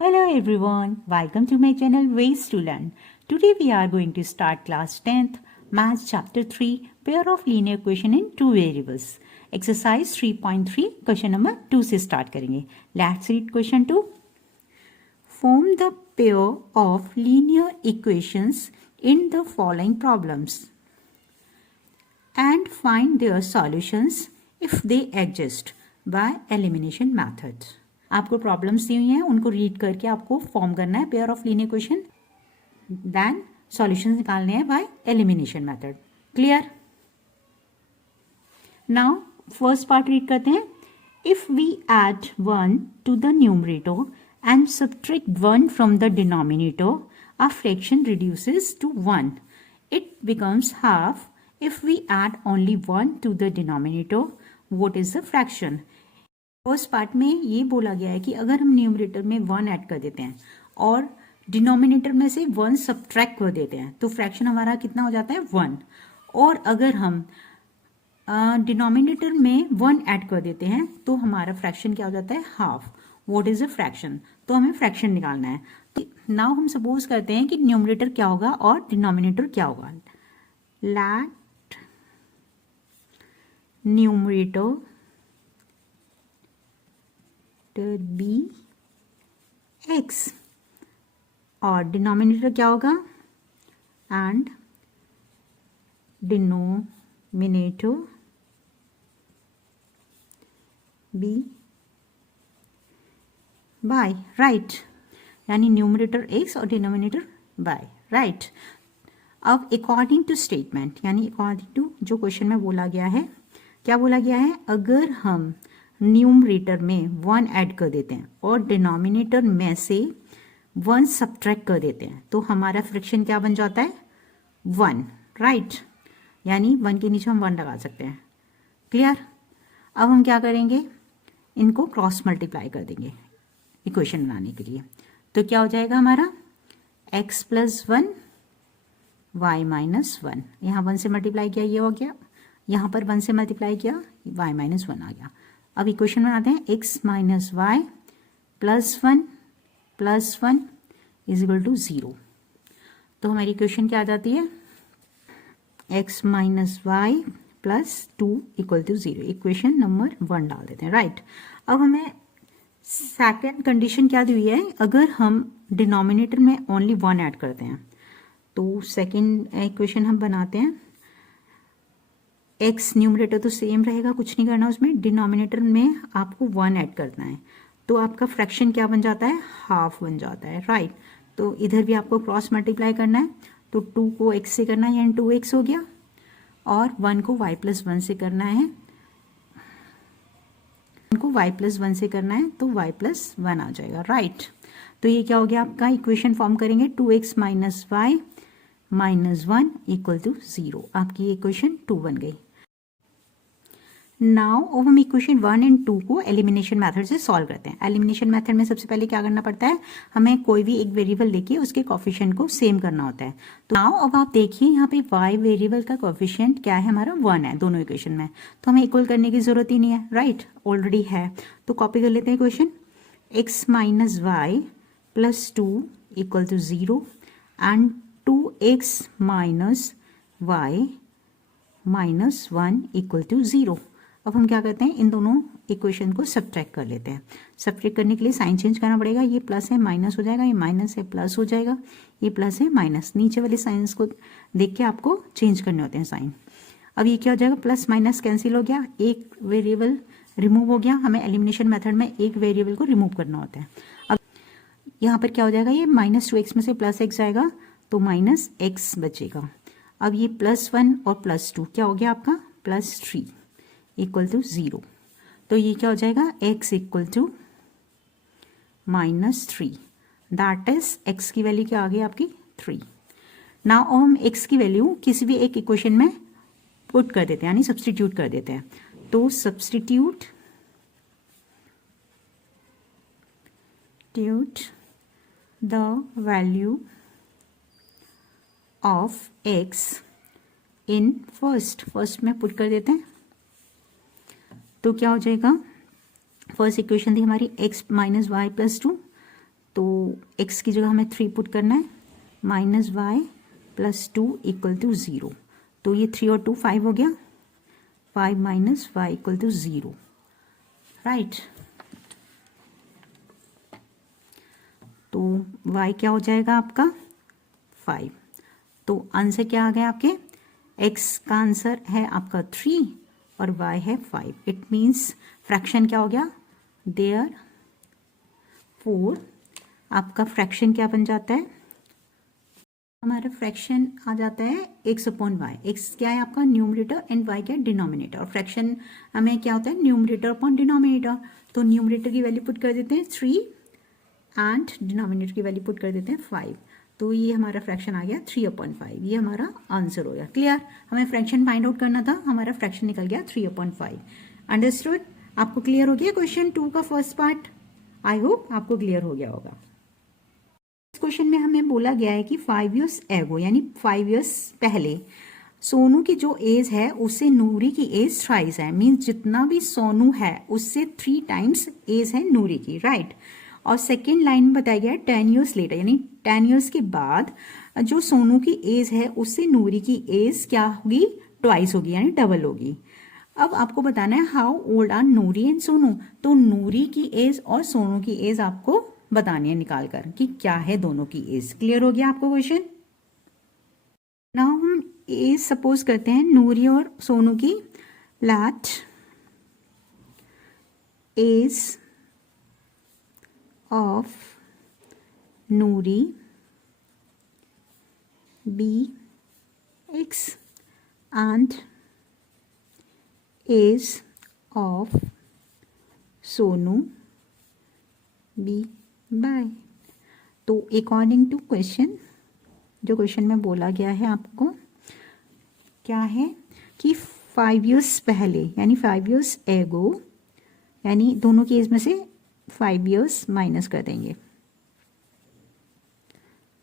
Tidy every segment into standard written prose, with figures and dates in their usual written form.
Hello everyone, welcome to my channel Ways to Learn. Today we are going to start class 10th, Maths chapter 3, pair of linear equation in two variables. Exercise 3.3, question number 2 से start करेंगे. Let's read question 2. Form the pair of linear equations in the following problems and find their solutions if they exist by elimination method. आपको problems दी हुई हैं, उनको read करके आपको form करना है pair of linear equation, then solutions निकालने हैं by elimination method. Clear? Now first part read करते हैं. If we add 1 to the numerator and subtract 1 from the denominator, a fraction reduces to 1. It becomes half. If we add only 1 to the denominator, what is the fraction? First part में ये बोला गया है कि अगर हम numerator में 1 add कर देते हैं और डिनोमिनेटर में से 1 सब्ट्रैक्ट कर देते हैं तो फ्रैक्शन हमारा कितना हो जाता है 1. और अगर हम डिनोमिनेटर में 1 ऐड कर देते हैं तो हमारा फ्रैक्शन क्या हो जाता है half. What is a fraction? तो हमें फ्रैक्शन निकालना है. तो नाउ हम सपोज करते हैं कि न्यूमरेटर क्या होगा और डिनोमिनेटर क्या होगा. लेट न्यूमरेटर बी एक्स और डिनोमिनेटर क्या होगा and denominator be y. Right, यानी न्यूमरेटर एक्स और डिनोमिनेटर बाय. राइट. अब अकॉर्डिंग टू स्टेटमेंट, यानी अकॉर्डिंग टू जो क्वेश्चन में बोला गया है, क्या बोला गया है? अगर हम न्यूमरेटर में 1 ऐड कर देते हैं और डिनोमिनेटर में से 1 सब्ट्रैक्ट कर देते हैं तो हमारा फ्रैक्शन क्या बन जाता है 1. राइट, यानी 1 के नीचे हम 1 लगा सकते हैं. क्लियर? अब हम क्या करेंगे, इनको क्रॉस मल्टीप्लाई कर देंगे इक्वेशन बनाने के लिए. तो क्या हो जाएगा हमारा x प्लस 1 y माइनस 1. यहाँ 1 से मल्टीप्लाई किया ये हो गया, यहाँ पर 1 से मल्टीप्लाई किया y माइनस 1 आ गया. अब इक्वेशन बनाते हैं x minus y plus 1 is equal to 0. तो हमारी इक्वेशन क्या आ जाती है x minus y plus 2 equal to 0. Equation number 1 डाल देते हैं. राइट. अब हमें सेकेंड कंडीशन क्या दी हुई है? अगर हम डिनोमिनेटर में ओनली 1 ऐड करते हैं तो सेकेंड इक्वेशन हम बनाते हैं. एक्स न्यूमरेटर तो सेम रहेगा, कुछ नहीं करना उसमें. डिनोमिनेटर में आपको 1 ऐड करना है तो आपका फ्रैक्शन क्या बन जाता है हाफ बन जाता है. राइट. तो इधर भी आपको क्रॉस मल्टीप्लाई करना है तो 2 को x से करना है यानी 2x हो गया और 1 को y प्लस 1 से करना है, इनको y प्लस 1 से करना है तो y प्लस 1 आ जाएगा. राइट. तो ये क्या हो गया आपका इक्वेशन फॉर्म करेंगे 2x minus y minus 1 equal to 0. आपकी इक्वेशन 2 बन गई. नाउ अब हम इक्वेशन 1 एंड 2 को एलिमिनेशन मेथड से सॉल्व करते हैं. एलिमिनेशन मेथड में सबसे पहले क्या करना पड़ता है, हमें कोई भी एक वेरिएबल लेके उसके कोफिशिएंट को सेम करना होता है. तो नाउ अब आप देखिए यहाँ पे y वेरिएबल का कोफिशिएंट क्या है हमारा 1 है दोनों इक्वेशन में, तो हमें इक्वल करने की जरूरत ही नहीं है. राइट, ऑलरेडी है. तो कॉपी कर लेते हैं equation. x minus y plus 2 equal to 0 and 2x minus y minus 1 equal to 0. अब हम क्या करते हैं, इन दोनों इक्वेशन को सब्ट्रैक्ट कर लेते हैं. सब्ट्रैक्ट करने के लिए साइन चेंज करना पड़ेगा. ये प्लस है माइनस हो जाएगा, ये माइनस है प्लस हो जाएगा, ये प्लस है माइनस. नीचे वाले साइंस को देख के आपको चेंज करने होते हैं साइन. अब ये क्या हो जाएगा, प्लस माइनस कैंसिल हो गया, एक वेरिएबल रिमूव हो गया. हमें एलिमिनेशन मेथड में एक वेरिएबल को रिमूव करना होता है. अब यहाँ पर क्या हो जाएगा, ये माइनस 2x में से प्लस x जाएगा तो माइनस x बचेगा. अब ये प्लस 1 और प्लस 2 क्या हो गया आपका प्लस 3 इक्वल टू 0. तो ये क्या हो जाएगा x equal to minus 3. That is x की वैल्यू क्या आ गई आपकी 3. नाउ हम x की वैल्यू किसी भी एक इक्वेशन में पुट कर देते हैं, यानी सब्सटीट्यूट कर देते हैं. तो substitute the value of x in first में पुट कर देते हैं. तो क्या हो जाएगा, फर्स्ट इक्वेशन थी हमारी x माइनस वाई प्लस 2, तो x की जगह हमें 3 पुट करना है, minus y plus 2 equal to 0। तो ये 3 और 2 5 हो गया, 5 minus y equal to 0, right. तो y क्या हो जाएगा आपका 5। तो आंसर क्या आ गया आपके, x का आंसर है आपका 3 और y है 5। इट मीन्स फ्रैक्शन क्या हो गया, देयर 4 आपका फ्रैक्शन क्या बन जाता है, हमारा फ्रैक्शन आ जाता है x अपॉन वाई। x क्या है आपका न्यूमरेटर एंड y क्या है डिनोमिनेटर। और फ्रैक्शन हमें क्या होता है, न्यूमरेटर अपॉन डिनोमिनेटर। तो न्यूमरेटर की वैल्यू पुट कर देते हैं 3 एंड डिनोमिनेटर की वैल्यू पुट कर देते हैं 5। तो ये हमारा फ्रैक्शन आ गया 3 अपॉन 5, ये हमारा आंसर हो गया। क्लियर, हमें फ्रैक्शन फाइंड आउट करना था, हमारा फ्रैक्शन निकल गया 3 अपॉन 5। अंडरस्टूड, आपको क्लियर हो गया क्वेश्चन 2 का फर्स्ट पार्ट। आई होप आपको क्लियर हो गया होगा। इस क्वेश्चन में हमें बोला गया है कि 5 ईयर्स एगो यानी 5 ईयर्स पहले सोनू की जो एज है उससे नूरी की एज थ्राइस है। मीन्स जितना भी सोनू है उससे 3 टाइम्स एज है नूरी की, राइट। और सेकेंड लाइन में बताया गया है 10 ईयर्स लेटर, यानी 10 ईयर्स के बाद जो सोनू की एज है उससे नूरी की एज क्या होगी, ट्वाइस होगी यानी डबल होगी। अब आपको बताना है how old are Noori and Sonu. तो नूरी की एज और सोनू की एज आपको बतानी है निकाल कर कि क्या है दोनों की एज। क्लियर हो गया आपको क्वेश्चन। नाउ हम एज सपोज करते हैं नूरी और सोनू की। Let age of Noori be x and age of Sonu be y. तो अकॉर्डिंग टू क्वेश्चन, जो क्वेश्चन में बोला गया है आपको क्या है कि 5 ईयर्स पहले यानी 5 ईयर्स एगो, यानी दोनों की एज में से 5 ईयर्स माइनस कर देंगे,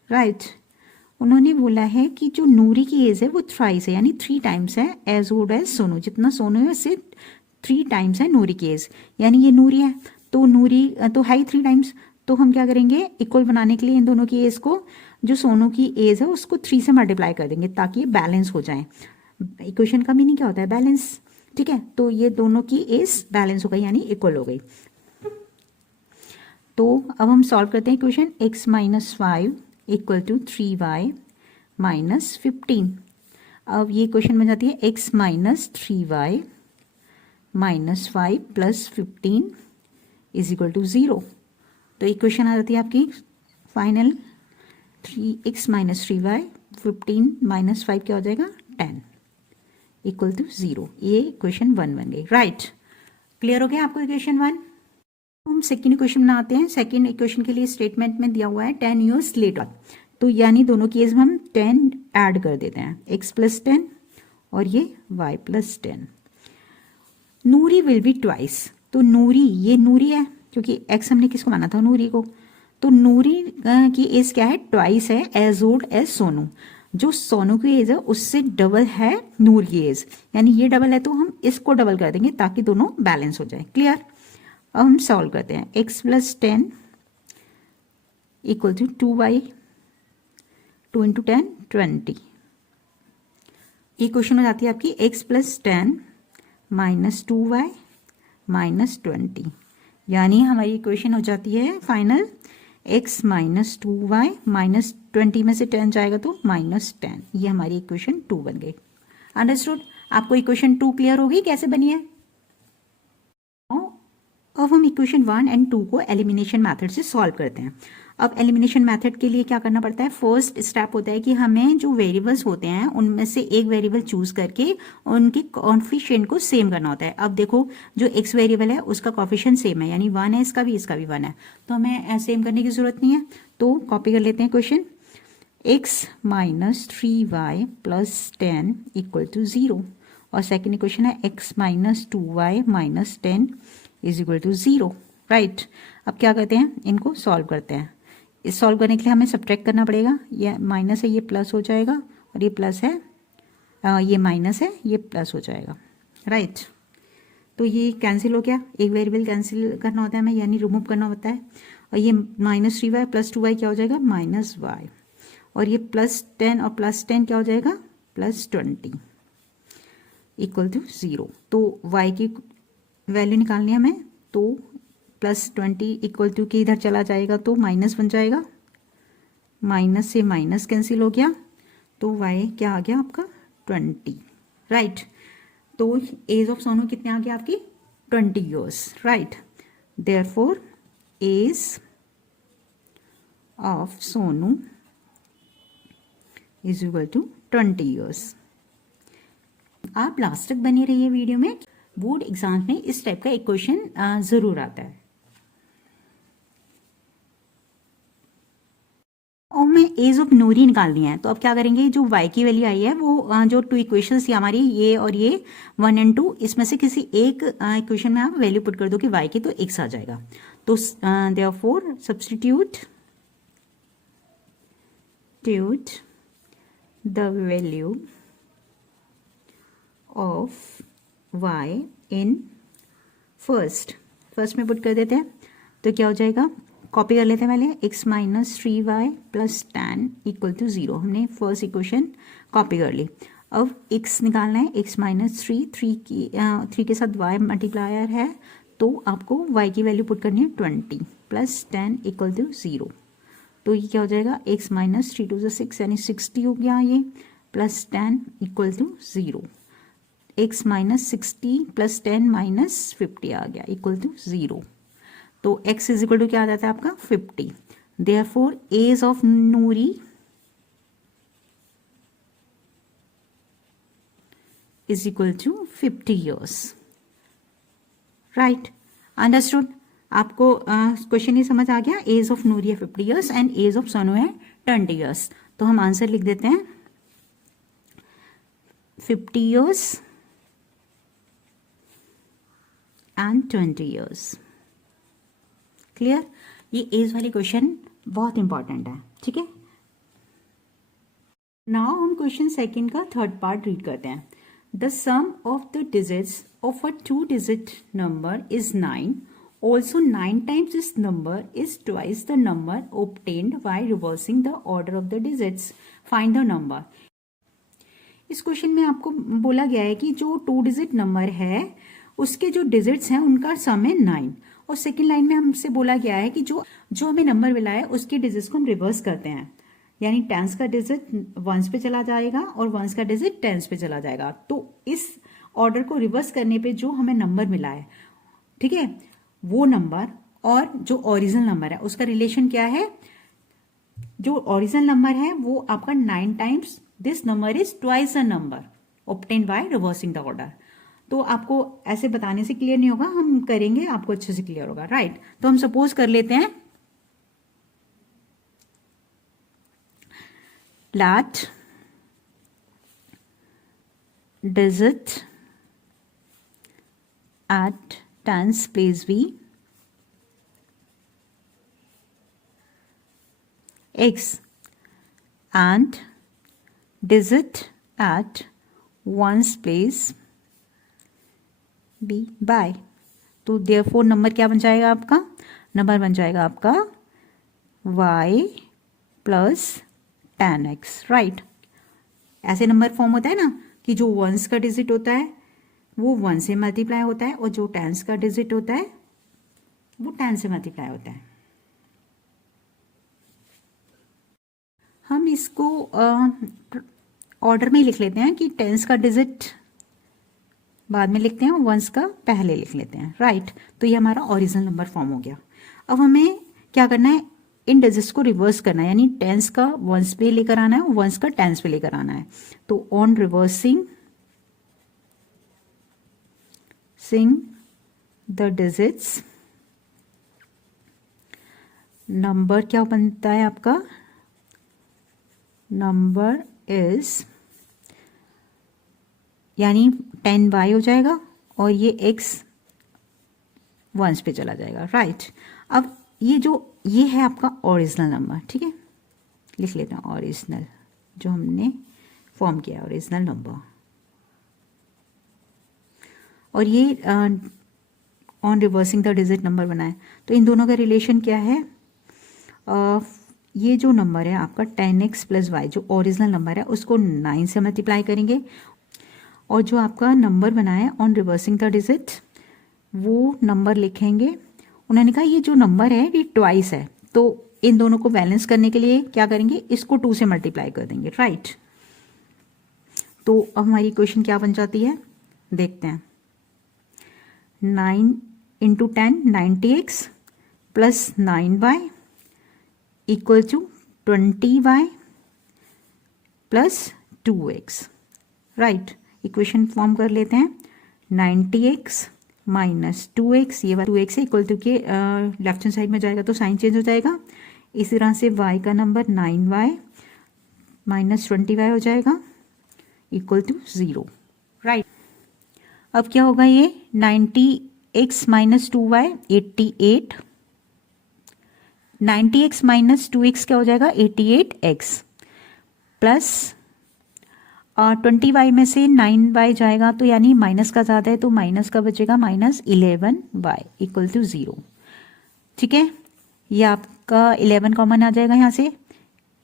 राइट। उन्होंने बोला है कि जो नूरी की एज है वो थ्राइस है यानी 3 टाइम्स है एज ओल्ड एज सोनू। जितना सोनू है उससे 3 टाइम्स है नूरी की एज, यानी ये नूरी है तो नूरी तो है ही 3 टाइम्स। तो हम क्या करेंगे, इक्वल बनाने के लिए इन दोनों की एज को, जो सोनू की एज है उसको 3 से मल्टीप्लाई कर देंगे ताकि ये बैलेंस हो जाए। इक्वेशन का मीनिंग क्या होता है, बैलेंस, ठीक है। तो ये दोनों की एज बैलेंस हो गई यानी इक्वल हो गई। तो अब हम सॉल्व करते हैं equation x minus 5 equal to 3y minus 15। अब ये क्वेश्चन बन जाती है x minus 3y minus 5 plus 15 is equal to 0। तो इक्वेशन आ जाती है आपकी final 3x minus 3y 15 minus 5 क्या हो जाएगा 10 इक्वल टू 0। ये इक्वेशन 1 बन गई, राइट। क्लियर हो गया आपको इक्वेशन 1। हम सेकेंड इक्वेशन बनाते हैं। सेकेंड इक्वेशन के लिए स्टेटमेंट में दिया हुआ है 10 ईयर्स लेटर। तो यानी दोनों केस में हम 10 ऐड कर देते हैं, x प्लस 10 और ये y plus 10। Noori will be twice. तो नूरी, ये नूरी है क्योंकि x हमने किसको माना था, नूरी को। तो नूरी की एज क्या है, ट्वाइस है एज ओल्ड एज सोनू। जो सोनू की एज है उससे डबल है नूर की एज, यानी ये डबल है तो हम इसको डबल कर देंगे ताकि दोनों बैलेंस हो जाए। क्लियर। अब हम सॉल्व करते हैं x plus 10 equal to 2y, 2 into 10 20। ये क्वेश्चन हो जाती है आपकी x plus 10 minus 2y minus 20, यानी हमारी इक्वेशन हो जाती है final x minus 2y minus 20 में से 10 जाएगा तो माइनस 10। ये हमारी इक्वेशन 2 बन गई। अंडरस्टूड, आपको इक्वेशन 2 क्लियर होगी कैसे बनी है। अब हम इक्वेशन 1 एंड 2 को एलिमिनेशन मेथड से सॉल्व करते हैं। अब एलिमिनेशन मेथड के लिए क्या करना पड़ता है, फर्स्ट स्टेप होता है कि हमें जो वेरिएबल्स होते हैं उनमें से एक वेरिएबल चूज करके उनके कॉफिशिएंट को सेम करना होता है। अब देखो जो x वेरिएबल है उसका कॉफिशिएंट सेम है यानी 1 है, इसका भी 1 है, तो हमें सेम करने की जरूरत नहीं है। तो कॉपी कर लेते हैं question, x minus 3y plus 10 equal to 0 और सेकेंड इक्वेशन है x minus 2y minus 10 is equal to 0, right. अब क्या करते हैं, इनको सॉल्व करते हैं। इस सॉल्व करने के लिए हमें सब्ट्रैक्ट करना पड़ेगा, ये माइनस है ये प्लस हो जाएगा और ये प्लस है ये माइनस है ये प्लस हो जाएगा, राइट। तो ये कैंसिल हो गया, एक वेरिएबल कैंसिल करना होता है हमें यानी रिमूव करना होता है। और ये -3y + 2y क्या हो जाएगा, -y, और ये +10 और +10 क्या हो जाएगा, +20 इक्वल टू 0। तो y की वैल्यू निकालनी है हमें, तो +20 इक्वल टू के इधर चला जाएगा तो माइनस बन जाएगा, माइनस से माइनस कैंसिल हो गया, तो y क्या आ गया आपका 20, राइट। तो एज ऑफ सोनू कितने आ गया आपकी 20 years, right. Therefore age of Sonu is equal to 20 years. आप लास्ट तक बने रहिए वीडियो में, बोर्ड एग्जाम में इस टाइप का एक क्वेश्चन जरूर आता है। और मैं एज ऑफ नूरी निकालनी है, तो अब क्या करेंगे, जो y की वैल्यू आई है वो जो टू इक्वेशंस थी हमारी, ये और ये 1 और 2, इसमें से किसी एक इक्वेशन में आप वैल्यू पुट कर दो कि y की, तो x आ जाएगा। तो therefore substitute the value of y in first में पुट कर देते हैं, तो क्या हो जाएगा, कॉपी कर लेते हैं पहले, x - 3y + tan equal to 0। हमने फर्स्ट इक्वेशन कॉपी कर ली। अब x निकालना है, x - 3 के साथ y मल्टीप्लायर है, तो आपको y की वैल्यू पुट करनी है 20 + tan इक्वल टू 0। तो ये क्या हो जाएगा, x - 3 × 6 यानी 60 हो गया ये, + tan इक्वल टू 0। x - 60 + 10 - 50 आ गया इक्वल टू 0। तो x इज इक्वल टू क्या आ जाता है आपका 50। Therefore age of Noori is equal to 50 years, right. Understood. आपको क्वेश्चन ये समझ आ गया, एज ऑफ नूरी है 50 years and age of Sonu है 20 ईयर्स। तो हम आंसर लिख देते हैं 50 ईयर्स एंड 20 ईयर्स। क्लियर। ये एज वाली क्वेश्चन बहुत इंपॉर्टेंट है, ठीक है। नाउ हम क्वेश्चन सेकंड का थर्ड पार्ट रीड करते हैं। The sum of the digits of a 2 digit number is 9. Also 9 times this number is twice the number obtained by reversing the order of the digits. Find the number. इस question में आपको बोला गया है कि जो 2 डिजिट नंबर है उसके जो डिजिट्स हैं उनका सम है 9, और सेकेंड लाइन में हमसे बोला गया है कि जो हमें नंबर मिला है उसके डिजिट्स को हम रिवर्स करते हैं, यानी टेंस का डिजिट वंस पे चला जाएगा और वंस का डिजिट टेंस पे चला जाएगा। तो इस ऑर्डर को रिवर्स करने पे जो हमें नंबर मिला है, ठीक है, वो नंबर और जो ओरिजिनल नंबर है उसका रिलेशन क्या है। जो ओरिजिनल नंबर है वो आपका 9 times this number is twice the number obtained by reversing the order. तो आपको ऐसे बताने से क्लियर नहीं होगा, हम करेंगे आपको अच्छे से क्लियर होगा, राइट। तो हम सपोज कर लेते हैं that digit at tens place be x and digit at ones place be by। तो therefore नंबर क्या बन जाएगा आपका, नंबर बन जाएगा आपका y plus tan x, right. ऐसे नंबर फॉर्म होता है ना कि जो वंस का डिजिट होता है वो 1 से मल्टीप्लाई होता है और जो टेंस का डिजिट होता है वो 10 से मल्टीप्लाई होता है। हम इसको ऑर्डर में ही लिख लेते हैं कि टेंस का डिजिट बाद में लिखते हैं और वंस का पहले लिख लेते हैं, राइट। तो ये हमारा ओरिजिनल नंबर फॉर्म हो गया। अब हमें क्या करना है, इन डिजिट्स को रिवर्स करना है, यानी टेंस का वंस पे लेकर आना है और वंस का टेंस पे लेकर आना है। तो on reversing the digits, number क्या बनता है आपका, नंबर इज यानी 10y हो जाएगा और ये x वंस पे चला जाएगा, राइट। अब ये है आपका ओरिजिनल नंबर, ठीक है, लिख लेते हैं ओरिजिनल, जो हमने फॉर्म किया ओरिजिनल नंबर। और ये on reversing the digit number बना है। तो इन दोनों का रिलेशन क्या है, ये जो नंबर है आपका 10x प्लस वाई, जो ओरिजिनल नंबर है उसको 9 से मल्टीप्लाई करेंगे, और जो आपका नंबर बना है ऑन रिवर्सिंग द डिजिट वो नंबर लिखेंगे। उन्होंने कहा ये जो नंबर है ये ट्वाइस है, तो इन दोनों को बैलेंस करने के लिए क्या करेंगे, इसको 2 से मल्टीप्लाई कर देंगे, राइट। तो अब हमारी इक्वेशन क्या बन जाती है, देखते हैं। 9 into 10 90x plus 9y equal to 20y plus 2x, right. Equation form कर लेते हैं। 90x माइनस 2x, ये 2x है, इक्वल टू के लेफ्ट हैंड साइड में जाएगा तो साइन चेंज हो जाएगा। इसी तरह से y का नंबर 9y माइनस 20y हो जाएगा इक्वल टू 0, राइट। अब क्या होगा, ये 90x minus 2y 88, 90x minus 2x क्या हो जाएगा 88x, प्लस 20y में से 9y जाएगा तो यानी माइनस का ज़्यादा है तो माइनस का बचेगा माइनस 11y इक्वल टू 0, ठीक है। ये आपका 11 कॉमन आ जाएगा यहाँ से,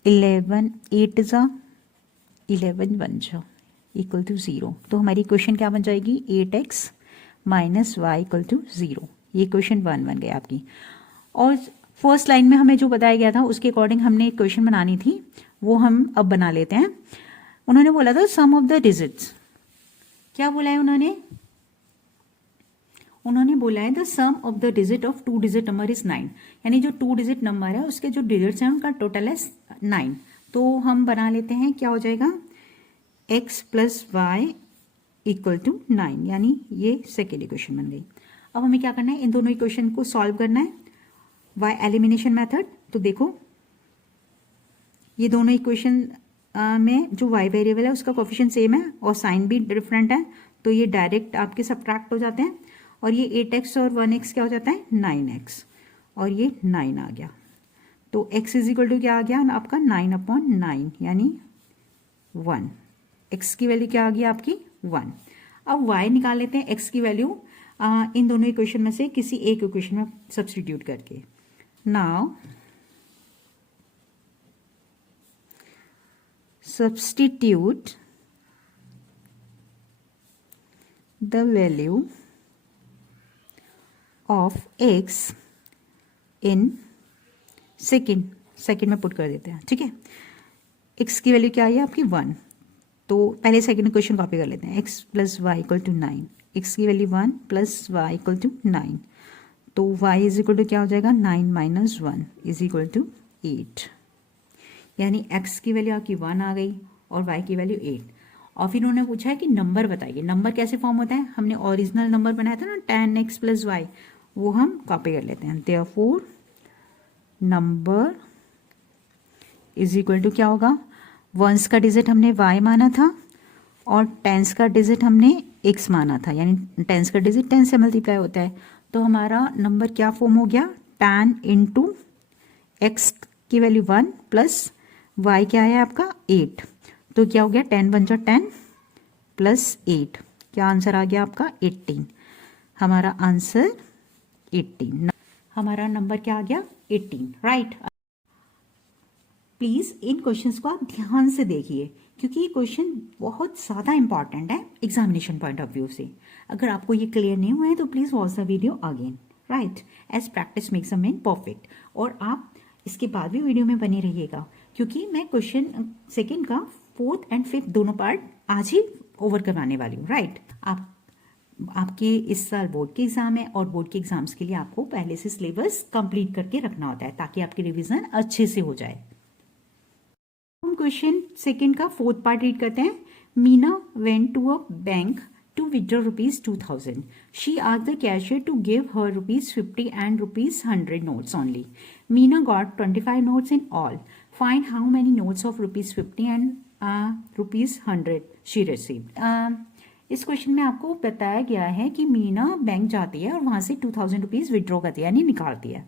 11 8 जा 11 1 जा इक्वल टू 0। तो हमारी इक्वेशन क्या बन जाएगी, 8x minus y equal to 0। ये इक्वेशन 1 बन गई आपकी। और फर्स्ट लाइन में हमें जो बताया गया था उसके अकॉर्डिंग हमने इक्वेशन बनानी थी, वो हम अब बना लेते हैं। उन्होंने बोला था सम ऑफ द डिजिट्स, क्या बोला है उन्होंने बोला है the sum of the digit of 2 digit number is 9, यानी जो 2 डिजिट नंबर है उसके जो डिजिट्स हैं उनका टोटल है 9। तो हम बना लेते हैं, क्या हो जाएगा x plus y equal to 9, यानी ये सेकेंड इक्वेशन बन गई। अब हमें क्या करना है, इन दोनों इक्वेशन को सॉल्व करना है बाय एलिमिनेशन मेथड। तो देखो ये दोनों इक्वेशन में जो y वेरिएबल है उसका कोफिशिएंट सेम है और साइन भी डिफरेंट है, तो ये डायरेक्ट आपके सब्ट्रैक्ट हो जाते हैं। और ये 8x और 1x क्या हो जाता है 9x, और ये 9 आ गया। तो x इज इक्वल टू क्या आ गया आपका 9/9 यानी 1। x की वैल्यू क्या आ गई आपकी 1। अब y निकाल लेते हैं, x की वैल्यू इन दोनों इक्वेशन में से किसी एक इक्वेशन में सब्स्टिट्यूट करके। Now substitute the value of x in second में पुट कर देते हैं, ठीक है। x की वैल्यू क्या आई है आपकी 1, तो पहले सेकेंड इक्वेशन कॉपी कर लेते हैं। x plus y equal to 9, x की value 1 plus y equal to 9, तो y इज इक्वल टू क्या हो जाएगा 9 माइनस 1 इज इक्वल टू 8, यानी x की वैल्यू आपकी 1 आ गई और y की वैल्यू 8। और फिर उन्होंने पूछा है कि नंबर बताइए, नंबर कैसे फॉर्म होता है। हमने ओरिजिनल नंबर बनाया था ना 10x प्लस वाई, वो हम कॉपी कर लेते हैं। Therefore number is equal to क्या होगा, वंस का डिजिट हमने y माना था और टेंस का डिजिट हमने x माना था, यानी टेंस का डिजिट 10 से मल्टीप्लाई होता है। तो हमारा नंबर क्या फॉर्म हो गया 10 इंटू एक्स की वैल्यू 1 प्लस y क्या है आपका 8, तो क्या हो गया 10 बन जा 10 प्लस 8, क्या आंसर आ गया आपका 18। हमारा आंसर 18, हमारा नंबर क्या आ गया 18, राइट। प्लीज इन क्वेश्चंस को आप ध्यान से देखिए क्योंकि ये क्वेश्चन बहुत ज़्यादा इंपॉर्टेंट है एग्जामिनेशन पॉइंट ऑफ व्यू से। अगर आपको ये क्लियर नहीं हुआ है तो please watch the video again, right, as practice makes a man perfect. और आप इसके बाद भी वीडियो में बने रहिएगा क्योंकि मैं क्वेश्चन सेकंड का 4th and 5th दोनों पार्ट आज ही ओवर करवाने वाली हूँ, राइट। आपके इस साल बोर्ड के एग्जाम है और बोर्ड के एग्जाम्स के लिए आपको पहले से सिलेबस कंप्लीट करके रखना होता है ताकि आपकी रिवीजन अच्छे से हो जाए। हम क्वेश्चन सेकंड का 4th पार्ट रीड करते हैं। Meena went to a bank to withdraw rupees 2000. She asked the cashier to give her rupees 50 and rupees 100 notes only. Meena got 25 notes in all. Find how many notes of rupees 50 and rupees 100 she received. इस question में आपको बताया गया है कि Meena bank जाती है और वहाँ से 2000 रुपीज़ विड्रॉ करती है यानी निकालती है।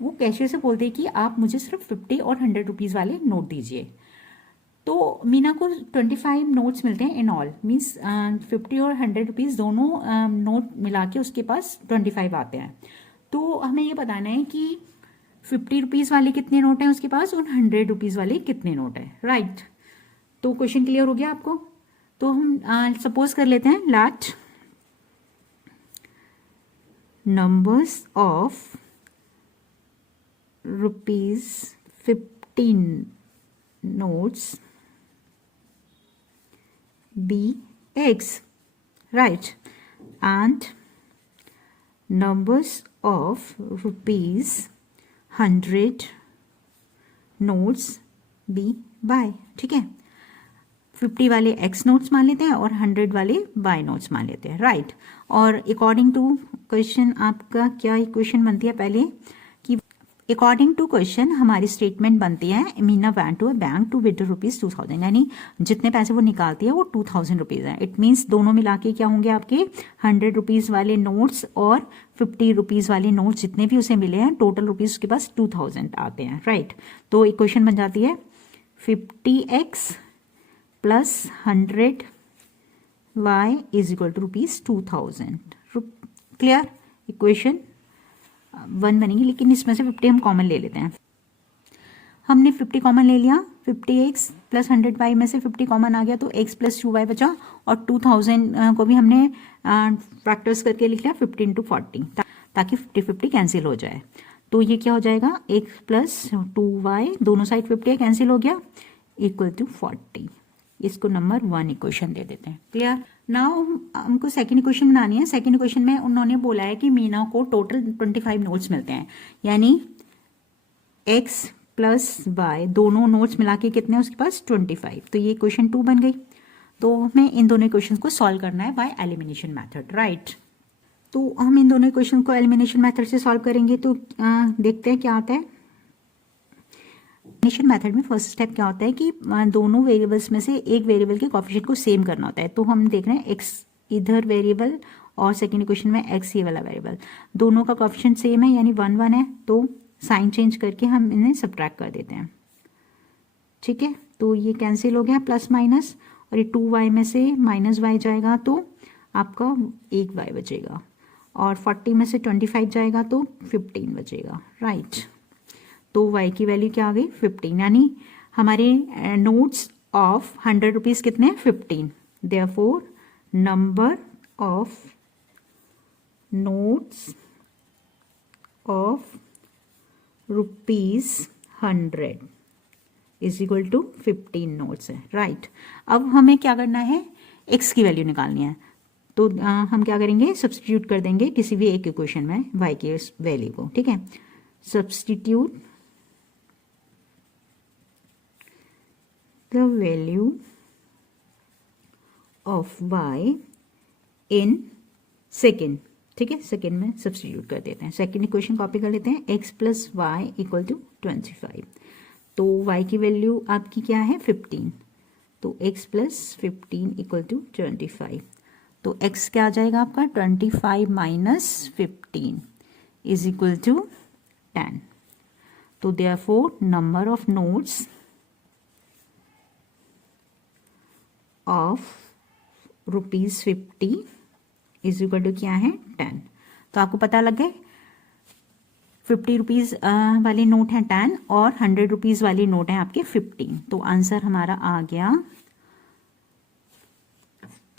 वो कैशियर से बोलते हैं कि आप मुझे सिर्फ 50 और 100 रुपीज़ वाले नोट दीजिए। तो मीना को 25 नोट्स मिलते हैं इन ऑल, मीन्स 50 और 100 रुपीज़ दोनों नोट मिला के उसके पास 25 आते हैं। तो हमें ये बताना है कि ₹50 वाले कितने नोट हैं उसके पास और ₹100 वाले कितने नोट हैं, राइट। तो क्वेश्चन क्लियर हो गया आपको। तो हम सपोज कर लेते हैं लाट numbers of ₹15 notes be X, right, and numbers of ₹100 notes be Y, ठीक है। 50 वाले X नोट्स मान लेते हैं और 100 वाले Y नोट्स मान लेते हैं, राइट। और अकॉर्डिंग टू क्वेश्चन आपका क्या इक्वेशन बनती है पहले कि अकॉर्डिंग टू क्वेश्चन हमारी स्टेटमेंट बनती है Meena went to a bank to withdraw ₹2000, यानी जितने पैसे वो निकालती है वो ₹2000 है। इट मीन्स दोनों मिला के क्या होंगे आपके ₹100 वाले नोट्स और ₹50 वाले नोट्स जितने भी उसे मिले हैं टोटल रुपीज उसके पास 2000 आते हैं, राइट। तो इक्वेशन बन जाती है 50x plus 100y is equal to ₹2000। Clear, equation 1 बनेगी, लेकिन इसमें से 50 हम कॉमन ले लेते हैं। हमने 50 कॉमन ले लिया, 50x प्लस 100y में से 50 कॉमन आ गया तो x प्लस 2y बचा और 2000 को भी हमने फैक्टर्स करके लिख लिया 50 into 40 ताकि 50-50 कैंसिल हो जाए। तो ये क्या हो जाएगा x प्लस 2y दोनों साइड 50 कैंसिल हो गया इक्वल टू 40। इसको नंबर 1 इक्वेशन दे देते हैं। क्लियर। नाउ हमको सेकंड इक्वेशन बनानी है। सेकंड इक्वेशन में उन्होंने बोला है कि मीना को टोटल 25 नोट्स मिलते हैं, यानी x प्लस y दोनों नोट्स मिला के कितने हैं उसके पास 25। तो ये इक्वेशन 2 बन गई। तो हमें इन दोनों इक्वेशन को सॉल्व करना है बाय एलिमिनेशन मेथड, राइट। तो हम इन दोनों इक्वेशन को एलिमिनेशन मेथड से सॉल्व करेंगे। तो देखते हैं क्या आता है। एलिमिनेशन मेथड में फर्स्ट स्टेप क्या होता है कि दोनों वेरिएबल्स में से एक वेरिएबल के कोएफिशिएंट को सेम करना होता है। तो हम देख रहे हैं x इधर वेरिएबल और सेकंड इक्वेशन में x ये वाला वेरिएबल, दोनों का कोएफिशिएंट सेम है यानी 1 1 है। तो साइन चेंज करके हम इन्हें सब्ट्रैक्ट कर देते हैं, ठीक है। तो ये कैंसिल हो गया प्लस माइनस, और ये 2y में से माइनस y जाएगा तो आपका 1y बचेगा, और 40 में से 25 जाएगा तो 15 बचेगा, राइट। तो y की वैल्यू क्या आ गई 15, यानी हमारे नोट्स ऑफ ₹100 कितने हैं 15। Therefore number of notes of ₹100 is equal to 15 notes है, राइट। अब हमें क्या करना है, x की वैल्यू निकालनी है। तो हम क्या करेंगे, सब्सटीट्यूट कर देंगे किसी भी एक इक्वेशन में y की वैल्यू को, ठीक है। Substitute the value of y in second, ठीक है। सेकेंड में सब्सटीट्यूट कर देते हैं। सेकेंड इक्वेशन कॉपी कर लेते हैं, x plus y equal to 25। तो y की वैल्यू आपकी क्या है 15, तो x प्लस 15 इक्वल टू 25। तो x क्या आ जाएगा आपका 25 माइनस 15 इज इक्वल टू 10। तो therefore number of notes of ₹50 is equal to क्या है 10। तो आपको पता लग गए ₹50 वाले नोट हैं 10 और ₹100 वाले नोट हैं आपके 15। तो आंसर हमारा आ गया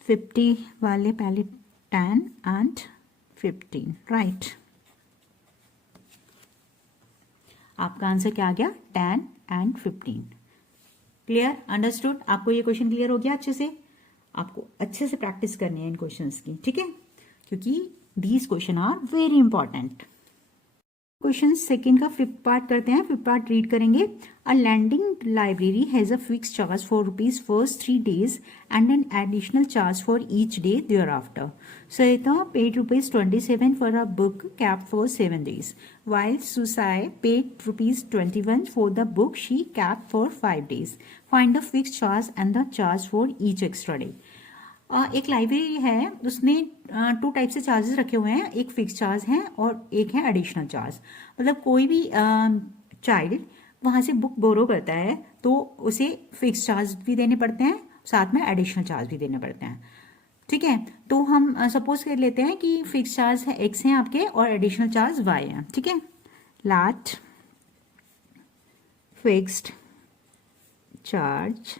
50 वाले पहले 10 एंड 15, राइट। आपका आंसर क्या आ गया 10 एंड 15। Clear, understood. आपको ये क्वेश्चन क्लियर हो गया अच्छे से। आपको अच्छे से प्रैक्टिस करनी है इन क्वेश्चंस की, ठीक है, क्योंकि these question are very important. Question second का फिफ्थ पार्ट करते हैं। फिफ्थ पार्ट रीड करेंगे। A lending library has a fix charge for rupees first 3 days and an additional charge for each day thereafter. Sarita paid ₹27 for a book kept for 7 days, while Susai paid ₹21 for the book she kept for 5 days. Find the fixed charge and the charge for each extra day. एक library है, उसने 2 type से charges रखे हुए हैं, एक fix charge है और एक है एडिशनल चार्ज। मतलब कोई भी चाइल्ड वहाँ से बुक बोरो करता है तो उसे फिक्स चार्ज भी देने पड़ते हैं, साथ में एडिशनल चार्ज भी देने पड़ते हैं, ठीक है। तो हम सपोज कर लेते हैं कि फिक्स चार्ज है x है आपके और एडिशनल चार्ज y है, ठीक है। लाट fixed charge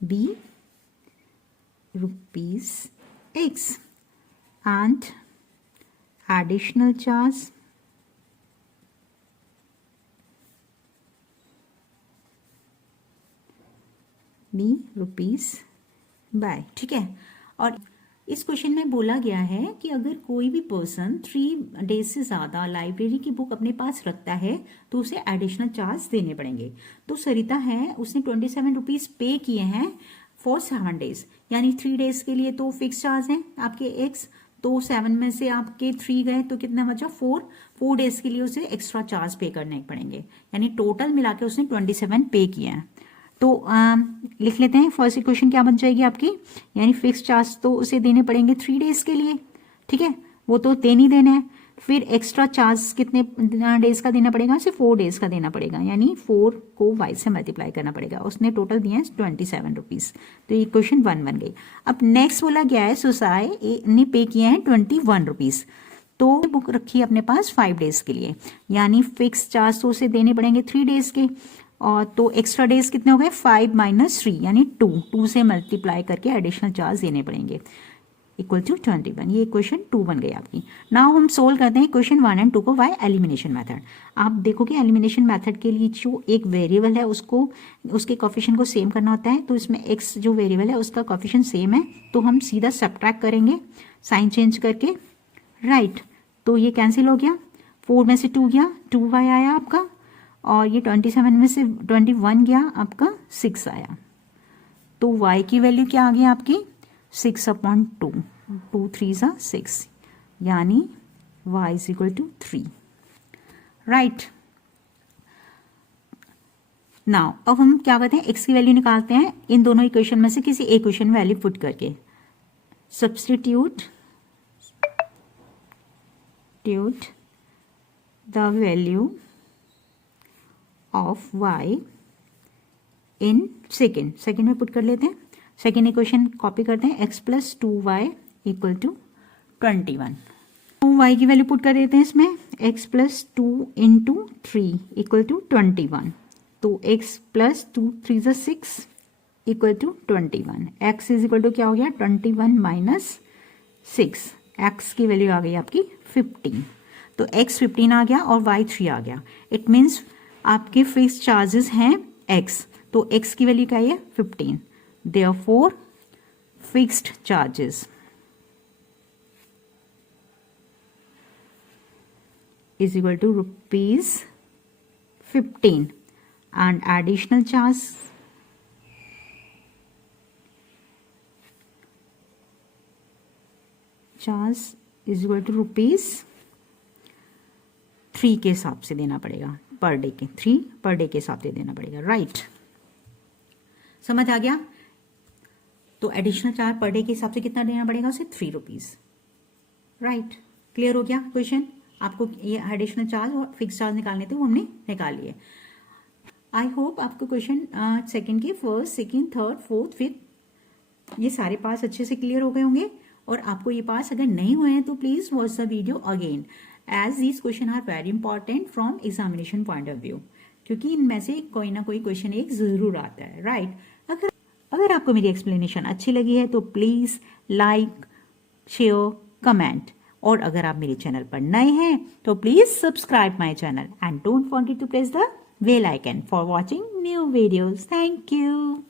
be rupees X and additional charge be rupees by। ठीक है, और इस क्वेश्चन में बोला गया है कि अगर कोई भी पर्सन 3 डेज से ज़्यादा लाइब्रेरी की बुक अपने पास रखता है तो उसे एडिशनल चार्ज देने पड़ेंगे। तो सरिता है, उसने 27 रुपीज़ पे किए हैं फॉर 7 डेज, यानी 3 डेज के लिए तो फिक्स चार्ज हैं आपके एक्स, तो 7 में से आपके 3 गए तो कितना बचा 4 डेज के लिए उसे एक्स्ट्रा चार्ज पे करने पड़ेंगे, यानी टोटल मिला के उसने 27 पे किए हैं। तो लिख लेते हैं, फर्स्ट इक्वेशन क्या बन जाएगी आपकी, यानी फिक्स चार्ज तो उसे देने पड़ेंगे 3 डेज के लिए, ठीक है, वो तो देने है। फिर एक्स्ट्रा चार्ज कितने डेज का देना पड़ेगा, उसे 4 डेज का देना पड़ेगा, यानी 4 को y से मल्टीप्लाई करना पड़ेगा। उसने टोटल दिया है 27 रुपीज़, तो ये क्वेश्चन 1 बन गई। अब नेक्स्ट बोला गया है सुसाई ने पे किए हैं 21 रुपीज़, तो बुक रखी है अपने पास 5 डेज के लिए, यानी फिक्स चार्ज तो उसे देने पड़ेंगे 3 डेज के, और तो एक्स्ट्रा डेज कितने हो गए 5 - 3 यानी 2 से मल्टीप्लाई करके एडिशनल चार्ज देने पड़ेंगे इक्वल टू 21। ये क्वेश्चन 2 बन गई आपकी। नाउ हम सोल्व करते हैं क्वेश्चन 1 और 2 को बाय एलिमिनेशन मेथड। आप देखोगे एलिमिनेशन मेथड के लिए जो एक वेरिएबल है उसको उसके कोफिशिएंट को सेम करना होता है, तो इसमें x जो वेरिएबल है उसका कोफिशिएंट सेम है, तो हम सीधा सब्ट्रैक्ट करेंगे साइन चेंज करके, राइट। तो ये कैंसिल हो गया, 4 में से 2 गया, 2y आया आपका, और ये 27 में से 21 गया आपका 6 आया, तो y की वैल्यू क्या आ गई आपकी 6/2, 2 3 6, यानी y is equal to 3, right. Now अब हम क्या करते हैं, x की वैल्यू निकालते हैं इन दोनों इक्वेशन में से किसी एक इक्वेशन में वैल्यू पुट करके। Substitute the value of y in second में पुट कर लेते हैं। सेकेंड इक्वेशन कॉपी करते हैं, x + 2y इक्वल टू 21। तो y की वैल्यू पुट कर देते हैं इसमें, x + 2 × 3 इक्वल टू 21, तो x + 2 3 6 equal to 21। x is equal to क्या हो गया 21 - 6, x की वैल्यू आ गई आपकी 15, तो x 15 आ गया और y 3 आ गया। इट मीन्स आपके फिक्स चार्जेस हैं x, तो x की वैल्यू क्या है 15, therefore fixed charges is equal to rupees 15 and additional charge is equal to rupees 3 के हिसाब से देना पड़ेगा, पर डे के 3 पर डे के हिसाब से देना पड़ेगा, राइट। समझ आ गया। तो एडिशनल चार्ज पर डे के हिसाब से कितना देना पड़ेगा उसे 3 रुपीज़, राइट। क्लियर हो गया क्वेश्चन, आपको ये एडिशनल चार्ज और फिक्स चार्ज निकालने थे वो हमने निकाल लिए। आई होप आपको क्वेश्चन सेकंड के first second third fourth fifth ये सारे पार्ट्स अच्छे से क्लियर हो गए होंगे, और आपको ये पार्ट्स अगर नहीं हुए हैं तो please watch the video again, as these question are very important from examination point of view, क्योंकि इनमें से कोई ना कोई क्वेश्चन एक जरूर आता है, राइट। अगर आपको मेरी एक्सप्लेनेशन अच्छी लगी है तो प्लीज लाइक शेयर कमेंट, और अगर आप मेरे चैनल पर नए हैं तो please subscribe my channel and don't forget to press the bell icon for watching new videos. Thank you.